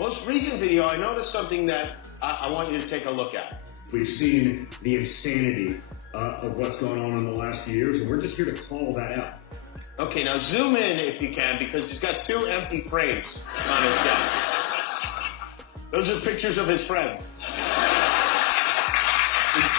Most recent video, I noticed something that I want you to take a look at. We've seen the insanity of what's going on in the last few years, and we're just here to call that out. Okay, now zoom in if you can, because he's got 2 empty frames on his shelf. Those are pictures of his friends. He's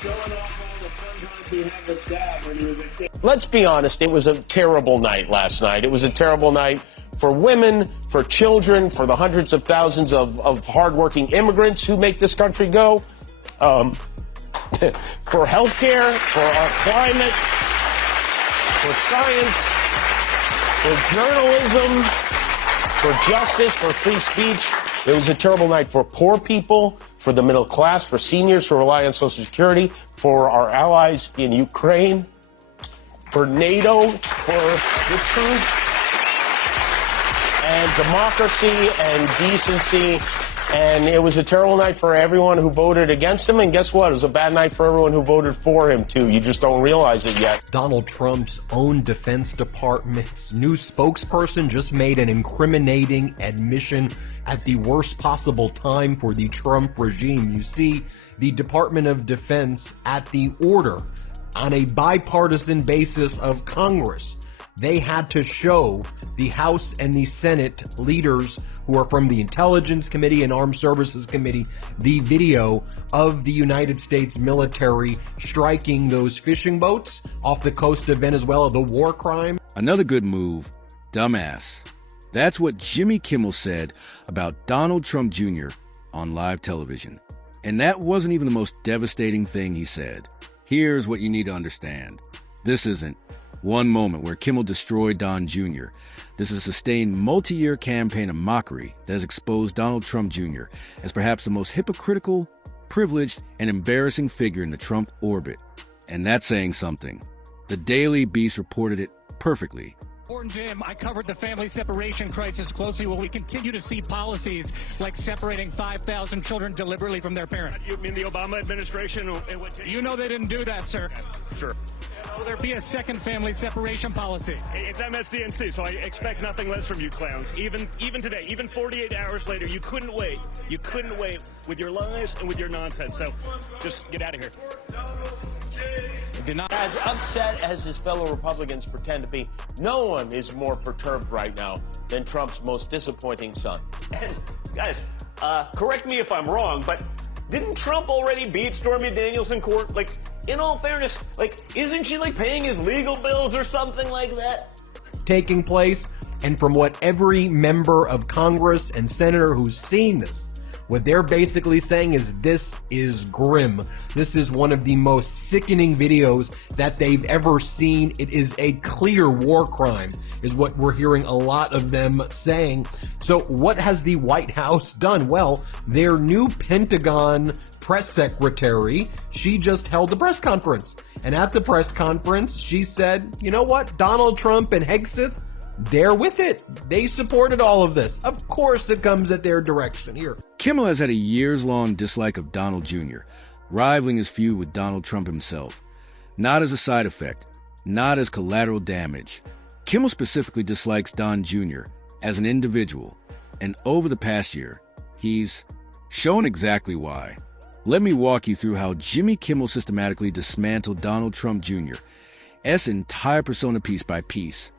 showing off all the fun times he had with Dad when he was a kid. Let's be honest, it was a terrible night last night. It was a terrible night for women, for children, for the hundreds of thousands of hardworking immigrants who make this country go. For healthcare, for our climate, for science, for journalism, for justice, for free speech. It was a terrible night for poor people, for the middle class, for seniors who rely on Social Security, for our allies in Ukraine, for NATO, for the truth and democracy and decency. And it was a terrible night for everyone who voted against him. And guess what? It was a bad night for everyone who voted for him, too. You just don't realize it yet. Donald Trump's own Defense Department's new spokesperson just made an incriminating admission at the worst possible time for the Trump regime. You see, the Department of Defense, at the order on a bipartisan basis of Congress, they had to show the House and the Senate leaders who are from the Intelligence Committee and Armed Services Committee the video of the United States military striking those fishing boats off the coast of Venezuela, the war crime. Another good move, dumbass. That's what Jimmy Kimmel said about Donald Trump Jr. on live television. And that wasn't even the most devastating thing he said. Here's what you need to understand. This isn't one moment where Kimmel destroyed Don Jr. This is a sustained multi-year campaign of mockery that has exposed Donald Trump Jr. as perhaps the most hypocritical, privileged, and embarrassing figure in the Trump orbit. And that's saying something. The Daily Beast reported it perfectly. Jim, I covered the family separation crisis closely. Will we continue to see policies like separating 5,000 children deliberately from their parents? You mean the Obama administration? You know they didn't do that, sir. Sure. Will there be a second family separation policy? It's MSDNC, so I expect nothing less from you clowns. Even today, even 48 hours later, you couldn't wait. You couldn't wait with your lies and with your nonsense. So just get out of here. As upset as his fellow Republicans pretend to be, no one is more perturbed right now than Trump's most disappointing son. And guys, correct me if I'm wrong, but didn't Trump already beat Stormy Daniels in court? Like, in all fairness, like, isn't she like paying his legal bills or something like that? Taking place, and from what every member of Congress and senator who's seen this, what they're basically saying is this is grim. This is one of the most sickening videos that they've ever seen. It is a clear war crime, is what we're hearing a lot of them saying. So what has the White House done? Well, their new Pentagon press secretary, she just held a press conference. And at the press conference, she said, you know what, Donald Trump and Hegseth, they're with it. They supported all of this. Of course it comes at their direction here. Kimmel has had a years-long dislike of Donald Jr., rivaling his feud with Donald Trump himself. Not as a side effect, not as collateral damage. Kimmel specifically dislikes Don Jr. as an individual, and over the past year, he's shown exactly why. Let me walk you through how Jimmy Kimmel systematically dismantled Donald Trump Jr.'s entire persona piece by piece,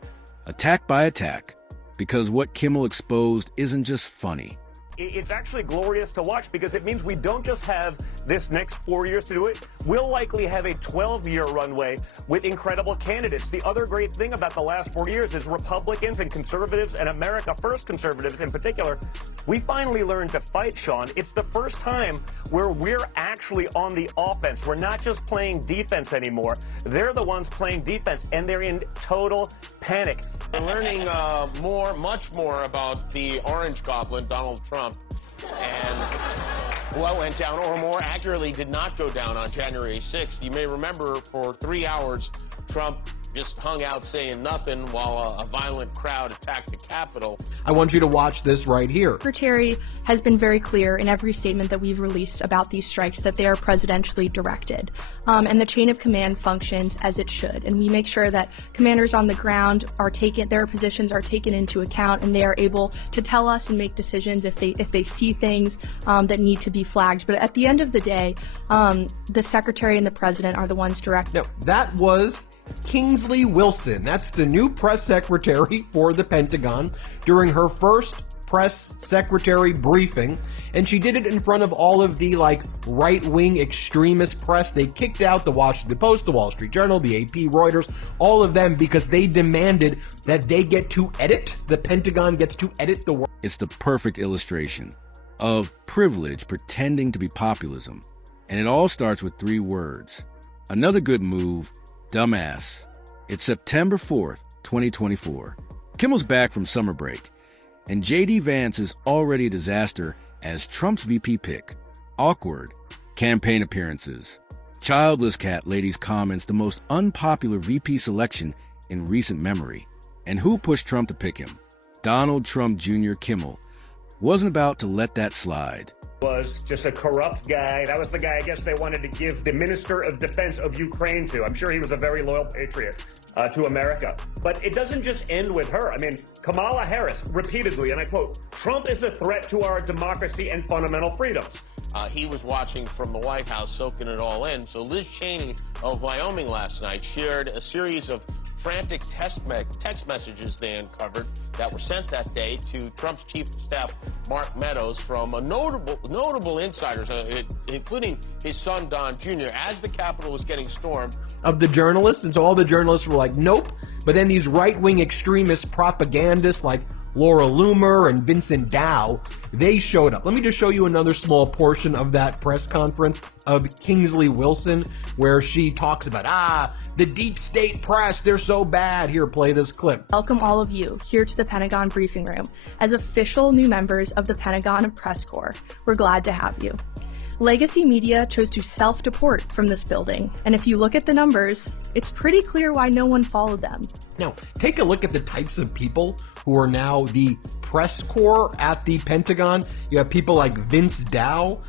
attack by attack, because what Kimmel exposed isn't just funny. It's actually glorious to watch because it means we don't just have this next 4 years to do it. We'll likely have a 12-year runway with incredible candidates. The other great thing about the last 4 years is Republicans and conservatives, and America First conservatives in particular, we finally learned to fight, Sean. It's the first time where we're actually on the offense. We're not just playing defense anymore. They're the ones playing defense, and they're in total panic. We're learning much more about the Orange Goblin, Donald Trump, and what went down, or more accurately, did not go down on January 6th. You may remember for 3 hours, Trump just hung out saying nothing while a violent crowd attacked the Capitol. I want you to watch this right here. Secretary has been very clear in every statement that we've released about these strikes that they are presidentially directed. And the chain of command functions as it should. And we make sure that commanders on the ground their positions are taken into account, and they are able to tell us and make decisions if they see things that need to be flagged. But at the end of the day, the Secretary and the President are the ones directing. Now, that was Kingsley Wilson. That's the new press secretary for the Pentagon during her first press secretary briefing, and she did it in front of all of the right-wing extremist press. They kicked out the Washington Post, the Wall Street Journal, the AP, Reuters, all of them, because they demanded that they get to edit, the Pentagon gets to edit the work. It's the perfect illustration of privilege pretending to be populism. And it all starts with 3 words. Another good move, dumbass. It's September 4th, 2024. Kimmel's back from summer break, and J.D. Vance is already a disaster as Trump's VP pick. Awkward campaign appearances. Childless cat lady's comments, the most unpopular VP selection in recent memory. And who pushed Trump to pick him? Donald Trump Jr. Kimmel wasn't about to let that slide. Was just a corrupt guy. That was the guy I guess they wanted to give the Minister of Defense of Ukraine to. I'm sure he was a very loyal patriot to America. But it doesn't just end with her. I mean, Kamala Harris repeatedly, and I quote, "Trump is a threat to our democracy and fundamental freedoms." He was watching from the White House, soaking it all in. So Liz Cheney of Wyoming last night shared a series of frantic text messages they uncovered that were sent that day to Trump's chief of staff, Mark Meadows, from notable insiders, including his son, Don Jr., as the Capitol was getting stormed. Of the journalists, and so all the journalists were like, nope. But then these right-wing extremist propagandists like Laura Loomer and Vincent Dow, they showed up. Let me just show you another small portion of that press conference of Kingsley Wilson, where she talks about, the deep state press, they're so bad. Here, play this clip. Welcome all of you here to the Pentagon briefing room. As official new members of the Pentagon Press Corps, we're glad to have you. Legacy media chose to self-deport from this building, and if you look at the numbers, it's pretty clear why no one followed them. Now, take a look at the types of people who are now the press corps at the Pentagon. You have people like Vince Dow.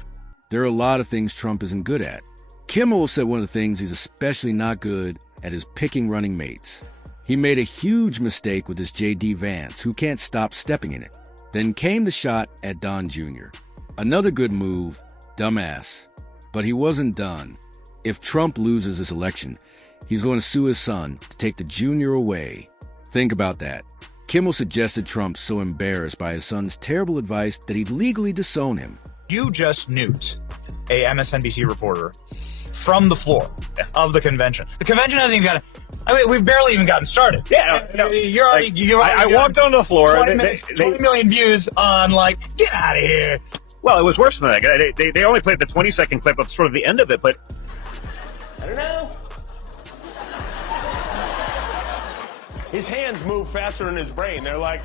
There are a lot of things Trump isn't good at. Kimmel said one of the things he's especially not good at is picking running mates. He made a huge mistake with this J.D. Vance, who can't stop stepping in it. Then came the shot at Don Jr. Another good move, dumbass. But he wasn't done. If Trump loses this election, he's going to sue his son to take the junior away. Think about that. Kimmel suggested Trump's so embarrassed by his son's terrible advice that he'd legally disown him. You just nuked a MSNBC reporter from the floor of the convention. The convention hasn't even we've barely even gotten started. Yeah, no, you're already I walked onto the floor. 20 million views on get out of here. Well, it was worse than that. They only played the 20-second clip of sort of the end of it, but I don't know. His hands move faster than his brain. They're like,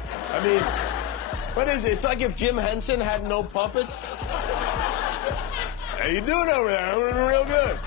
what is it? It's like if Jim Henson had no puppets. How you doing over there? I'm doing real good.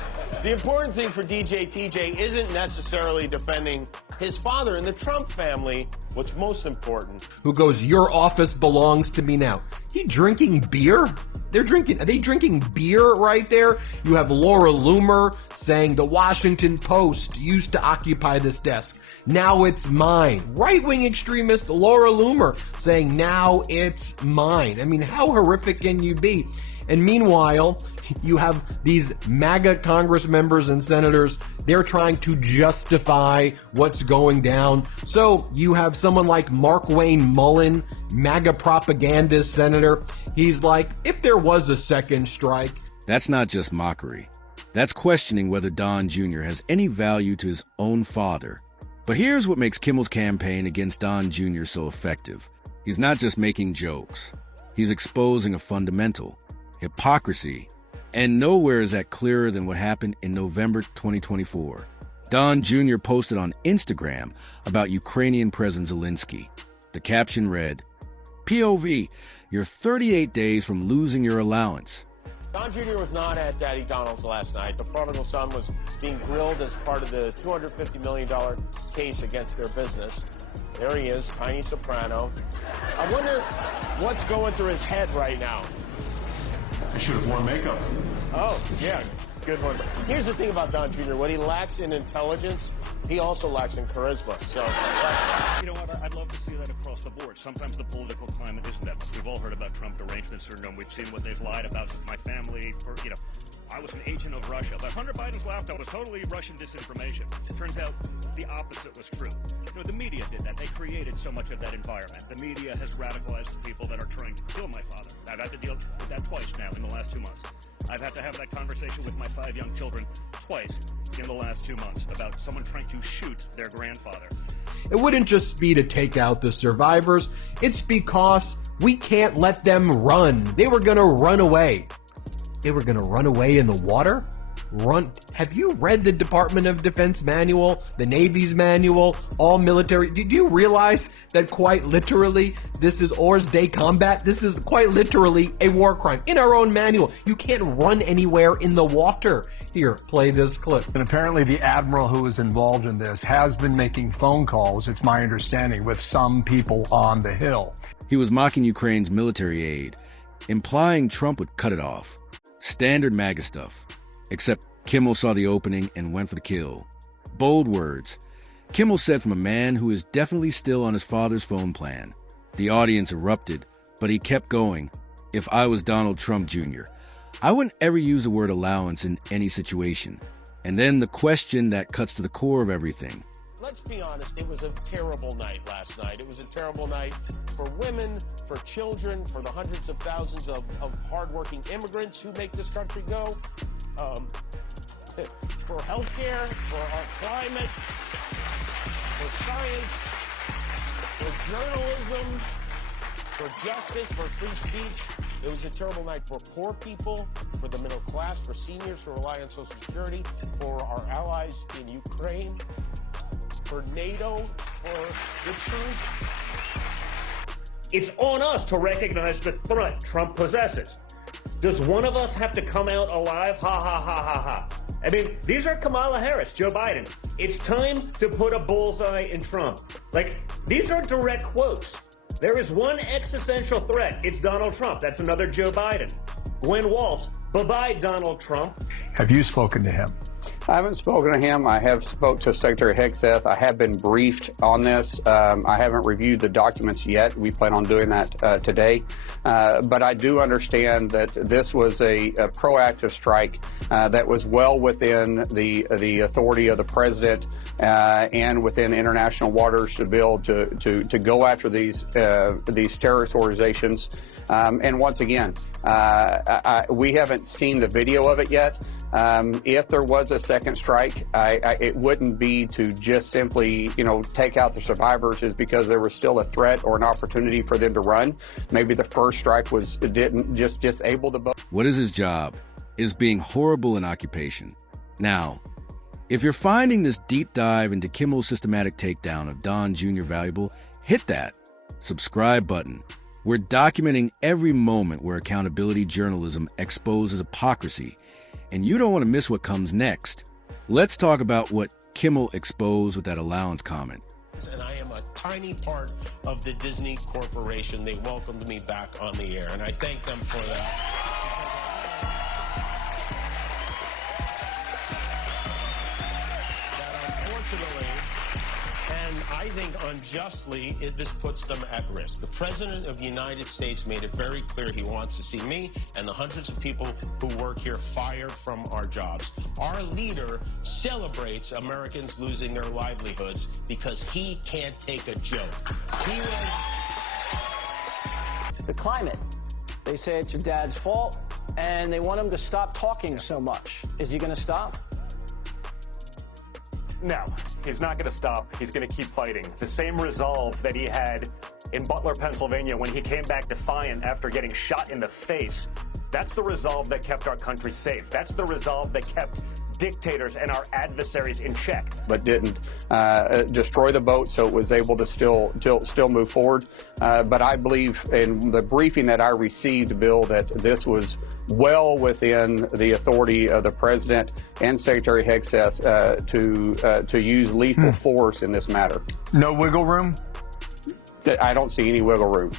The important thing for DJ TJ isn't necessarily defending his father and the Trump family. What's most important? Who goes, your office belongs to me now. He drinking beer? Are they drinking beer right there? You have Laura Loomer saying the Washington Post used to occupy this desk. Now it's mine. Right-wing extremist Laura Loomer saying now it's mine. How horrific can you be? And meanwhile, you have these MAGA Congress members and senators. They're trying to justify what's going down. So you have someone like Markwayne Mullin, MAGA propagandist senator. He's like, if there was a second strike. That's not just mockery. That's questioning whether Don Jr. has any value to his own father. But here's what makes Kimmel's campaign against Don Jr. so effective. He's not just making jokes. He's exposing a fundamental hypocrisy. And nowhere is that clearer than what happened in November 2024. Don Jr. posted on Instagram about Ukrainian President Zelensky. The caption read, POV, you're 38 days from losing your allowance. Don Jr. was not at Daddy Donald's last night. The prodigal son was being grilled as part of the $250 million case against their business. There he is, tiny soprano. I wonder what's going through his head right now. I should have worn makeup. Oh, yeah, good one. Here's the thing about Don Jr. What he lacks in intelligence, he also lacks in charisma. So, you know what? I'd love to see that across the board. Sometimes the political climate isn't that much. We've all heard about Trump derangement syndrome. We've seen what they've lied about my family. I was an agent of Russia. But Hunter Biden's laptop was totally Russian disinformation. Turns out the opposite was true. The media did that. They created so much of that environment. The media has radicalized the people that are trying to kill my father. I've had to deal with that twice now in the last 2 months. I've had to have that conversation with my 5 young children twice in the last 2 months about someone trying to shoot their grandfather. It wouldn't just be to take out the survivors. It's because we can't let them run. They were going to run away. They were going to run away in the water? Have you read the Department of Defense manual, the Navy's manual, all military? Did you realize that quite literally this is hors de combat? This is quite literally a war crime. In our own manual, you can't run anywhere in the water. Here, play this clip. And apparently the admiral who was involved in this has been making phone calls, it's my understanding, with some people on the Hill. He was mocking Ukraine's military aid, implying Trump would cut it off. Standard MAGA stuff. Except Kimmel saw the opening and went for the kill. Bold words. Kimmel said from a man who is definitely still on his father's phone plan. The audience erupted, but he kept going. If I was Donald Trump Jr., I wouldn't ever use the word allowance in any situation. And then the question that cuts to the core of everything. let's be honest, it was a terrible night last night. It was a terrible night for women, for children, for the hundreds of thousands of hardworking immigrants who make this country go, for healthcare, for our climate, for science, for journalism, for justice, for free speech. It was a terrible night for poor people, for the middle class, for seniors who rely on Social Security, for our allies in Ukraine, for NATO, for the truth. It's on us to recognize the threat Trump possesses. Does one of us have to come out alive? Ha, ha, ha, ha, ha. I mean, these are Kamala Harris, Joe Biden. It's time to put a bullseye in Trump. Like, these are direct quotes. There is one existential threat. It's Donald Trump. That's another Joe Biden. Gwen Waltz, bye-bye, Donald Trump. Have you spoken to him? I haven't spoken to him. I have spoke to Secretary Hegseth. I have been briefed on this. I haven't reviewed the documents yet. We plan on doing that today. But I do understand that this was a proactive strike that was well within the authority of the president and within international waters to be able to go after these terrorist organizations. And once again, we haven't seen the video of it yet. If there was a second strike, it wouldn't be to just simply, take out the survivors, is because there was still a threat or an opportunity for them to run. Maybe the first strike didn't just disable the boat. What is his job? Is being horrible in occupation. Now, if you're finding this deep dive into Kimmel's systematic takedown of Don Jr. valuable, hit that subscribe button. We're documenting every moment where accountability journalism exposes hypocrisy, and you don't want to miss what comes next. Let's talk about what Kimmel exposed with that allowance comment. And I am a tiny part of the Disney Corporation. They welcomed me back on the air, and I thank them for that. Unfortunately, and I think unjustly, this puts them at risk. The President of the United States made it very clear he wants to see me and the hundreds of people who work here fired from our jobs. Our leader celebrates Americans losing their livelihoods because he can't take a joke. The climate. They say it's your dad's fault, and they want him to stop talking so much. Is he going to stop? No, he's not going to stop. He's going to keep fighting. The same resolve that he had in Butler, Pennsylvania, when he came back defiant after getting shot in the face. That's the resolve that kept our country safe. That's the resolve that kept dictators and our adversaries in check. But didn't destroy the boat, so it was able to still move forward. But I believe in the briefing that I received, Bill, that this was well within the authority of the President and Secretary Hegseth to use lethal force in this matter. No wiggle room? I don't see any wiggle room.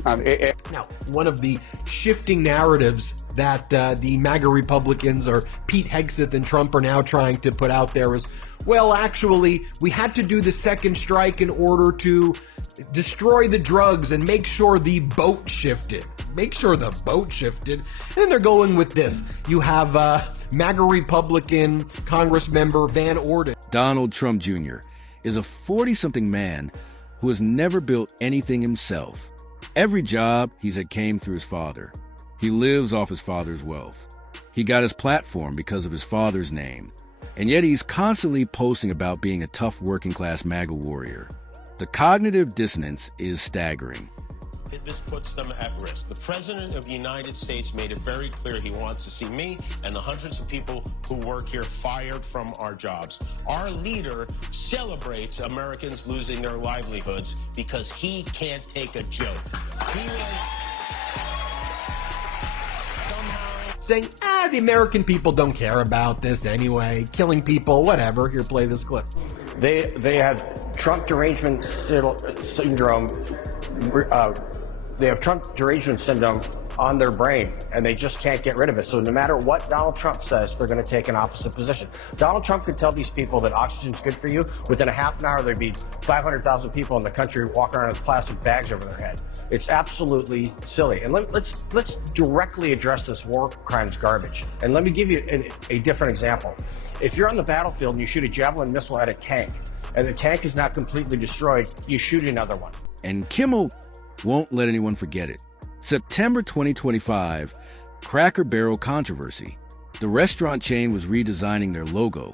Now, one of the shifting narratives that the MAGA Republicans or Pete Hegseth and Trump are now trying to put out there is, well, actually, we had to do the second strike in order to destroy the drugs and make sure the boat shifted. Make sure the boat shifted. And they're going with this. You have MAGA Republican Congress member Van Orden. Donald Trump Jr. is a 40-something man who has never built anything himself. Every job he's had came through his father. He lives off his father's wealth. He got his platform because of his father's name. And yet he's constantly posting about being a tough working-class MAGA warrior. The cognitive dissonance is staggering. This puts them at risk. The President of the United States made it very clear he wants to see me and the hundreds of people who work here fired from our jobs. Our leader celebrates Americans losing their livelihoods because he can't take a joke. He will somehow saying, the American people don't care about this anyway, killing people, whatever. Here, play this clip. They have Trump derangement syndrome. They have Trump derangement syndrome on their brain, and they just can't get rid of it. So no matter what Donald Trump says, they're going to take an opposite position. Donald Trump could tell these people that oxygen's good for you. Within a half an hour, there'd be 500,000 people in the country walking around with plastic bags over their head. It's absolutely silly. And let's directly address this war crimes garbage. And let me give you a different example. If you're on the battlefield and you shoot a javelin missile at a tank, and the tank is not completely destroyed, you shoot another one. And Kimmel won't let anyone forget it. September 2025, Cracker Barrel controversy. The restaurant chain was redesigning their logo,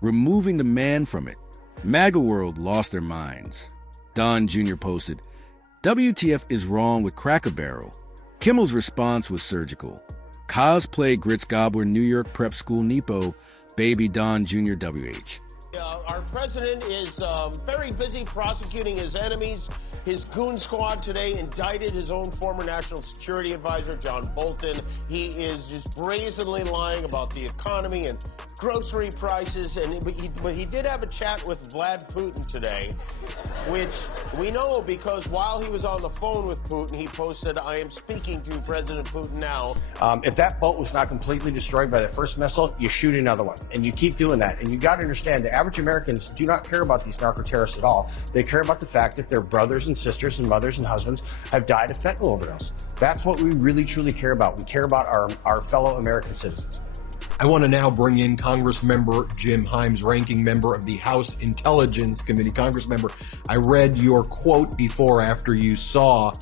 removing the man from it. MAGA world lost their minds. Don Jr. posted, "WTF is wrong with Cracker Barrel?" Kimmel's response was surgical. Cosplay grits gobbler New York prep school Nepo, baby Don Jr. WH. Our president is very busy prosecuting his enemies. His goon squad today indicted his own former national security advisor, John Bolton. He is just brazenly lying about the economy and grocery prices. But he did have a chat with Vlad Putin today, which we know because while he was on the phone with Putin, he posted, "I am speaking to President Putin now." If that boat was not completely destroyed by the first missile, you shoot another one. And you keep doing that. And you got to understand, the average Americans do not care about these narco-terrorists at all. They care about the fact that their brothers and sisters and mothers and husbands have died of fentanyl overdose. That's what we really, truly care about. We care about our fellow American citizens. I want to now bring in Congressmember Jim Himes, ranking member of the House Intelligence Committee. Congressmember, I read your quote before after you saw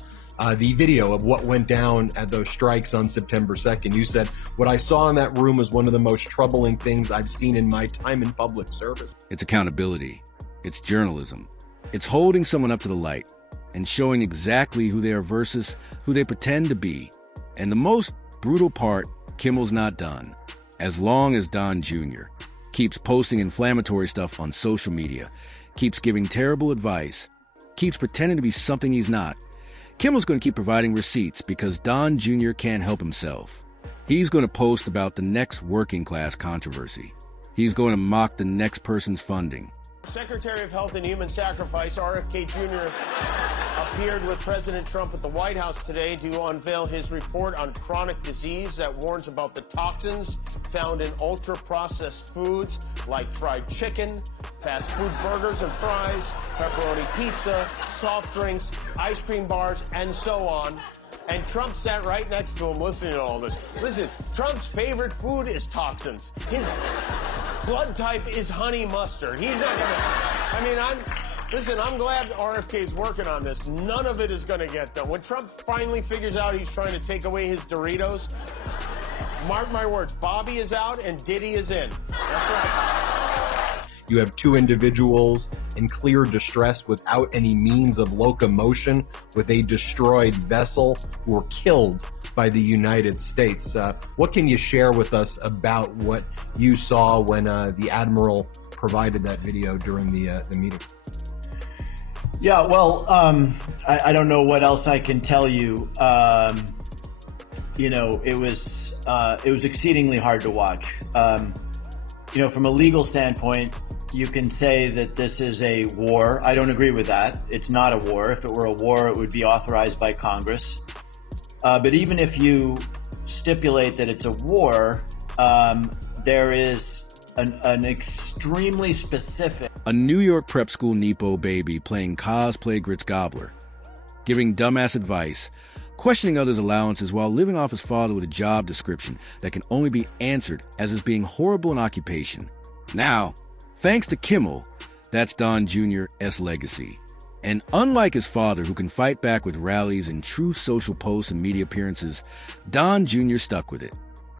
the video of what went down at those strikes on September 2nd. You said, "What I saw in that room was one of the most troubling things I've seen in my time in public service." It's accountability. It's journalism. It's holding someone up to the light and showing exactly who they are versus who they pretend to be. And the most brutal part, Kimmel's not done. As long as Don Jr. keeps posting inflammatory stuff on social media, keeps giving terrible advice, keeps pretending to be something he's not, Kimmel's going to keep providing receipts because Don Jr. can't help himself. He's going to post about the next working class controversy. He's going to mock the next person's funding. Secretary of Health and Human Sacrifice, RFK Jr., appeared with President Trump at the White House today to unveil his report on chronic disease that warns about the toxins found in ultra-processed foods like fried chicken, fast food burgers and fries, pepperoni pizza, soft drinks, ice cream bars, and so on. And Trump sat right next to him listening to all this. Listen, Trump's favorite food is toxins. His blood type is honey mustard. He's not gonna, I'm glad RFK's working on this. None of it is gonna get done. When Trump finally figures out he's trying to take away his Doritos, mark my words, Bobby is out and Diddy is in. That's right. You have two individuals in clear distress without any means of locomotion with a destroyed vessel who were killed by the United States. What can you share with us about what you saw when the Admiral provided that video during the meeting? Yeah, well, I don't know what else I can tell you. It was exceedingly hard to watch. From a legal standpoint, you can say that this is a war. I don't agree with that. It's not a war. If it were a war, it would be authorized by Congress. But even if you stipulate that it's a war, there is an extremely specific... A New York prep school Nepo baby playing cosplay Grits Gobbler, giving dumbass advice, questioning others' allowances while living off his father with a job description that can only be answered as his being horrible in occupation. Now, thanks to Kimmel, that's Don Jr.'s legacy. And unlike his father, who can fight back with rallies and true social posts and media appearances, Don Jr. stuck with it.